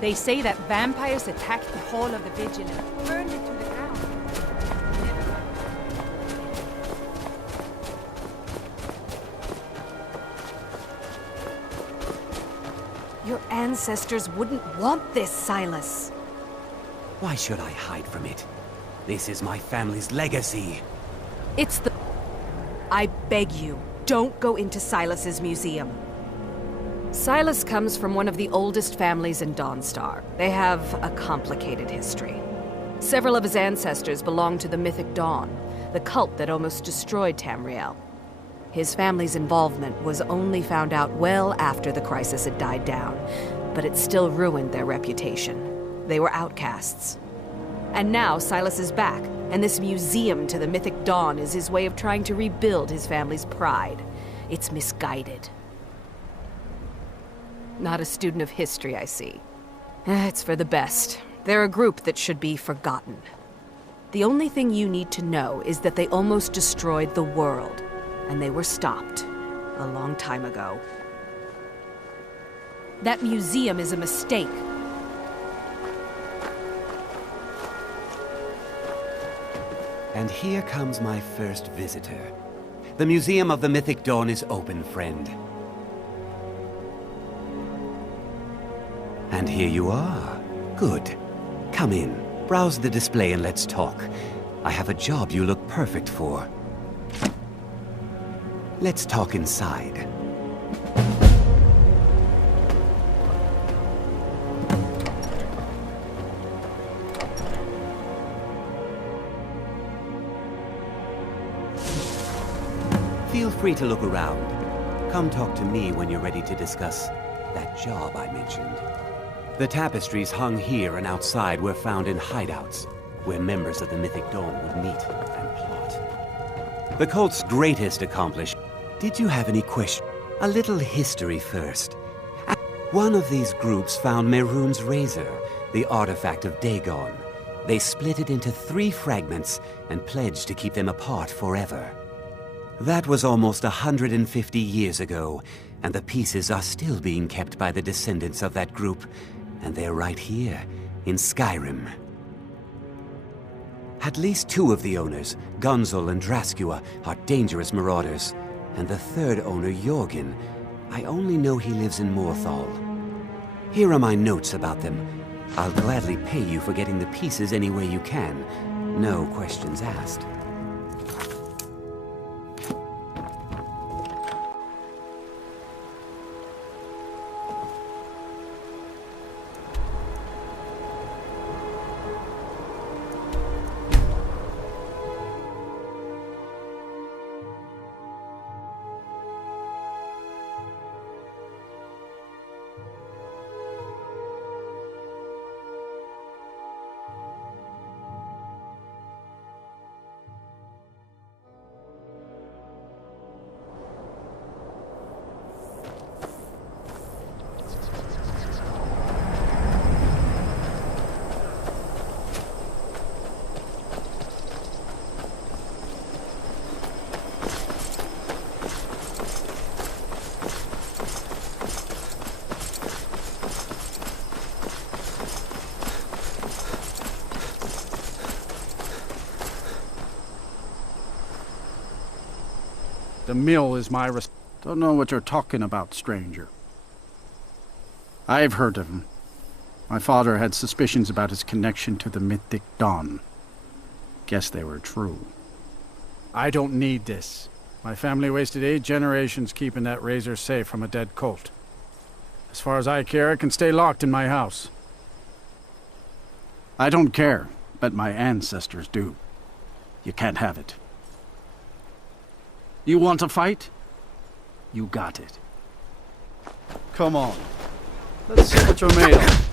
They say that vampires attacked the Hall of the Vigilant, burned it to the ground. Your ancestors wouldn't want this, Silas. Why should I hide from it? This is my family's legacy. It's the... I beg you, don't go into Silas's museum. Silas comes from one of the oldest families in Dawnstar. They have a complicated history. Several of his ancestors belonged to the Mythic Dawn, the cult that almost destroyed Tamriel. His family's involvement was only found out well after the crisis had died down, but it still ruined their reputation. They were outcasts. And now Silas is back, and this museum to the Mythic Dawn is his way of trying to rebuild his family's pride. It's misguided. Not a student of history, I see. It's for the best. They're a group that should be forgotten. The only thing you need to know is that they almost destroyed the world, and they were stopped a long time ago. That museum is a mistake. And here comes my first visitor. The Museum of the Mythic Dawn is open, friend. And here you are. Good. Come in, browse the display and let's talk. I have a job you look perfect for. Let's talk inside. Feel free to look around. Come talk to me when you're ready to discuss that job I mentioned. The tapestries hung here and outside were found in hideouts, where members of the Mythic Dawn would meet and plot. The cult's greatest accomplishment. Did you have any questions? A little history first. One of these groups found Mehrunes' razor, the artifact of Dagon. They split it into 3 fragments and pledged to keep them apart forever. That was almost 150 years ago, and the pieces are still being kept by the descendants of that group, and they're right here, in Skyrim. At least 2 of the owners, Gunzel and Draskua, are dangerous marauders, and the 3rd owner, Jorgen, I only know he lives in Morthal. Here are my notes about them. I'll gladly pay you for getting the pieces any way you can. No questions asked. The mill is my Don't know what you're talking about, stranger. I've heard of him. My father had suspicions about his connection to the Mythic Dawn. Guess they were true. I don't need this. My family wasted 8 generations keeping that razor safe from a dead cult. As far as I care, it can stay locked in my house. I don't care, but my ancestors do. You can't have it. You want to fight? You got it. Come on. Let's see what you're made of.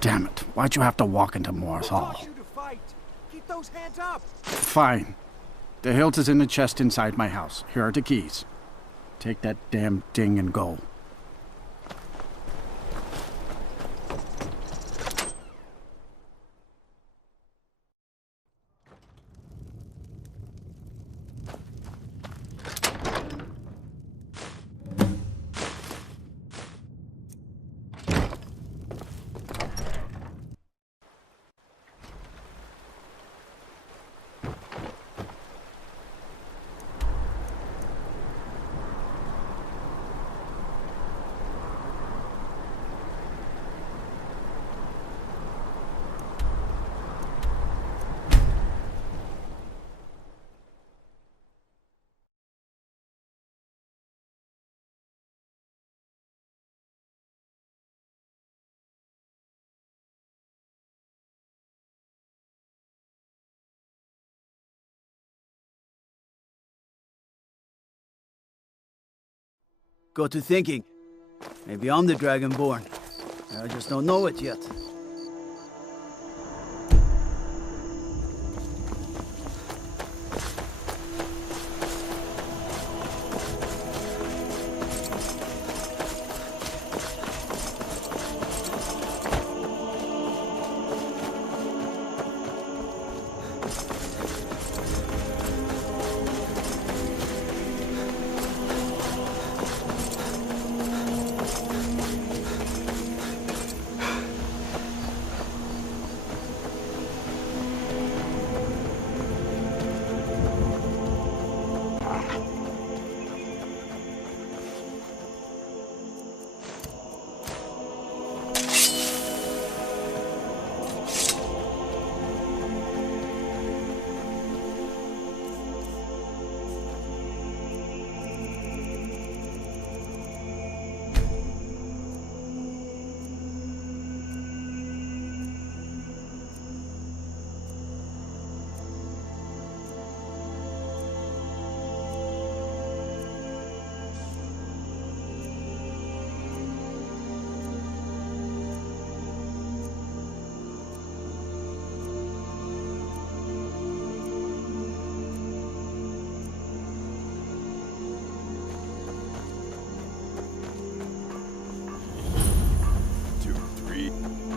Damn it. Why'd you have to walk into Morse Hall? Keep those hands up! Fine. The hilt is in the chest inside my house. Here are the keys. Take that damn thing and go. Got to thinking. Maybe I'm the Dragonborn. I just don't know it yet.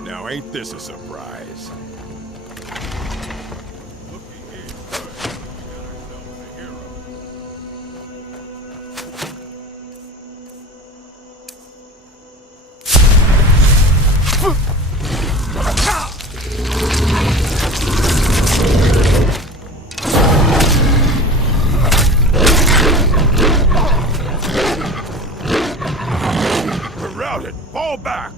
Now ain't this a surprise? Looky here. We got ourselves a hero. We're routed. Fall back.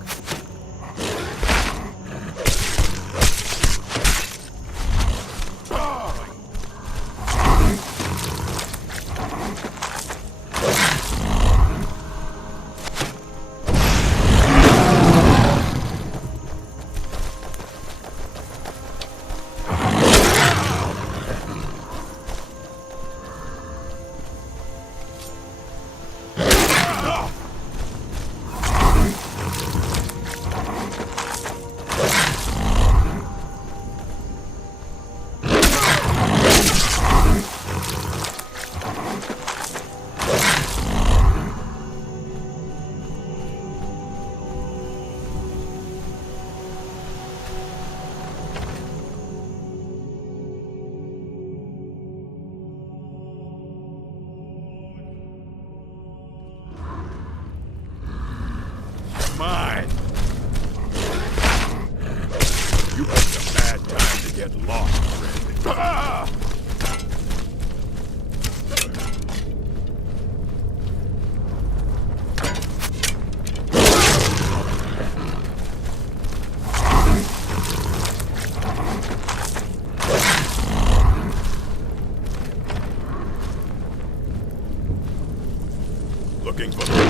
Mine. You picked a bad time to get lost, friend. Ah! Looking for the